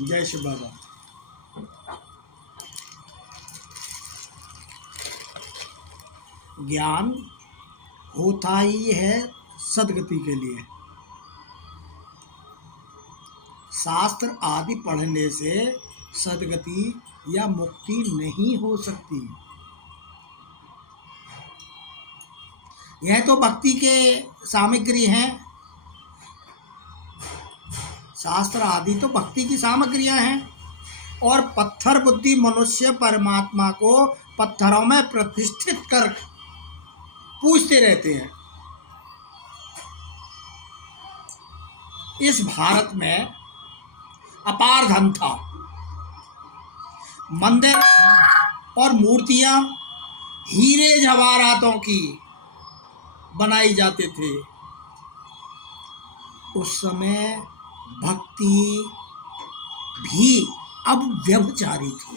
जय शिव बाबा। ज्ञान होता ही है सदगति के लिए। शास्त्र आदि पढ़ने से सदगति या मुक्ति नहीं हो सकती। यह तो भक्ति के सामग्री हैं। शास्त्र आदि तो भक्ति की सामग्रियां हैं। और पत्थर बुद्धि मनुष्य परमात्मा को पत्थरों में प्रतिष्ठित कर पूछते रहते हैं। इस भारत में अपार धन था। मंदिर और मूर्तियां हीरे जवाहरातों की बनाई जाते थे। उस समय भक्ति भी अब व्यभिचारी थी।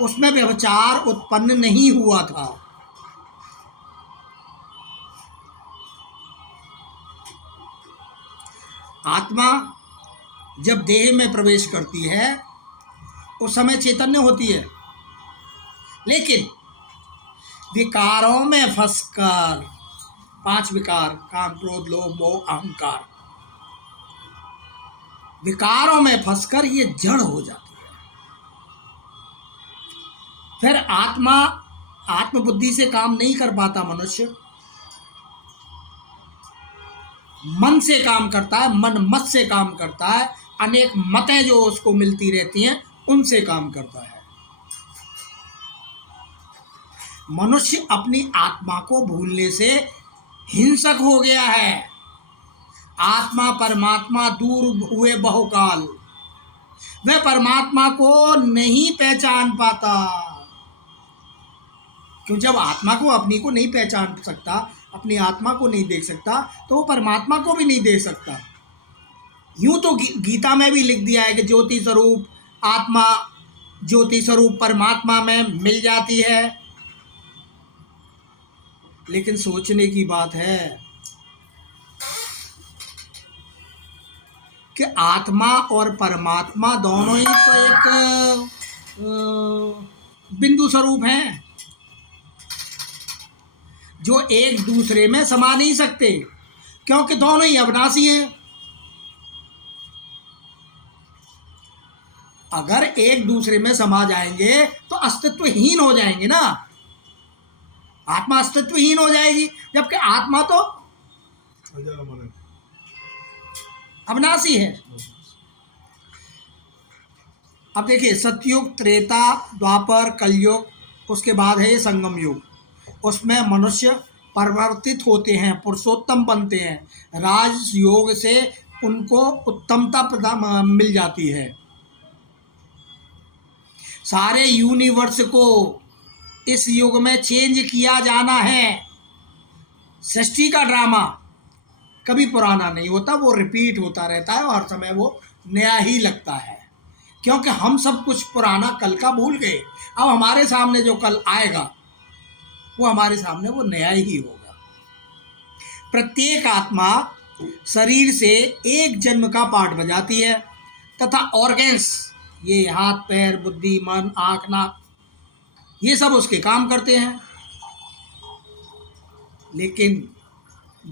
उसमें व्यभिचार उत्पन्न नहीं हुआ था। आत्मा जब देह में प्रवेश करती है उस समय चैतन्य होती है, लेकिन विकारों में फंसकर, 5 विकार काम क्रोध लोभ मोह अहंकार, विकारों में फंसकर ये जड़ हो जाती है। फिर आत्मबुद्धि से काम नहीं कर पाता। मनुष्य मन से काम करता है, मन मत से काम करता है। अनेक मतें जो उसको मिलती रहती हैं उनसे काम करता है। मनुष्य अपनी आत्मा को भूलने से हिंसक हो गया है। आत्मा परमात्मा दूर हुए बहुकाल, वह परमात्मा को नहीं पहचान पाता। क्यों? जब आत्मा को अपनी को नहीं पहचान सकता, अपनी आत्मा को नहीं देख सकता, तो वो परमात्मा को भी नहीं देख सकता। यूं तो गीता में भी लिख दिया है कि ज्योति स्वरूप आत्मा ज्योति स्वरूप परमात्मा में मिल जाती है। लेकिन सोचने की बात है कि आत्मा और परमात्मा दोनों ही तो एक बिंदु स्वरूप हैं, जो एक दूसरे में समा नहीं सकते, क्योंकि दोनों ही अविनाशी हैं। अगर एक दूसरे में समा जाएंगे तो अस्तित्वहीन हो जाएंगे ना। आत्मा अस्तित्वहीन हो जाएगी, जबकि आत्मा तो अविनाशी है। अब देखिए, सतयुग, त्रेता, द्वापर, कलयुग, उसके बाद है ये संगम युग। उसमें मनुष्य परिवर्तित होते हैं, पुरुषोत्तम बनते हैं। राजयोग से उनको उत्तमता मिल जाती है। सारे यूनिवर्स को इस युग में चेंज किया जाना है। सृष्टि का ड्रामा कभी पुराना नहीं होता, वो रिपीट होता रहता है और हर समय वो नया ही लगता है। क्योंकि हम सब कुछ पुराना कल का भूल गए। अब हमारे सामने जो कल आएगा वो हमारे सामने वो नया ही होगा। प्रत्येक आत्मा शरीर से एक जन्म का पाठ बजाती है तथा ऑर्गन्स, ये हाथ पैर बुद्धि मन आँख नाक, ये सब उसके काम करते हैं। लेकिन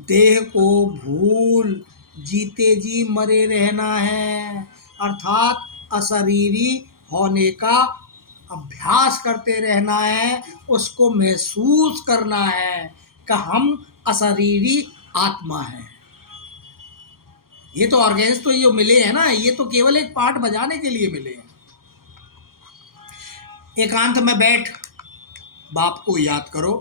देह को भूल जीते जी मरे रहना है, अर्थात अशरीरी होने का अभ्यास करते रहना है। उसको महसूस करना है कि हम अशरीरी आत्मा हैं। ये तो ऑर्गन्स तो ये मिले हैं ना, ये तो केवल एक पाठ बजाने के लिए मिले हैं। एकांत में बैठ बाप को याद करो।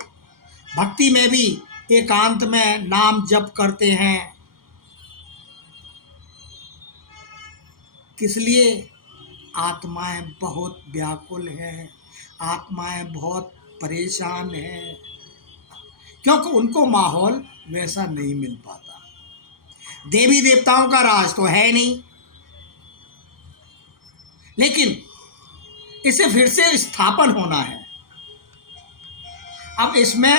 भक्ति में भी एकांत में नाम जप करते हैं। किस लिए? आत्माएं बहुत व्याकुल हैं, आत्माएं बहुत परेशान हैं, क्योंकि उनको माहौल वैसा नहीं मिल पाता। देवी देवताओं का राज तो है नहीं, लेकिन इसे फिर से स्थापन होना है। अब इसमें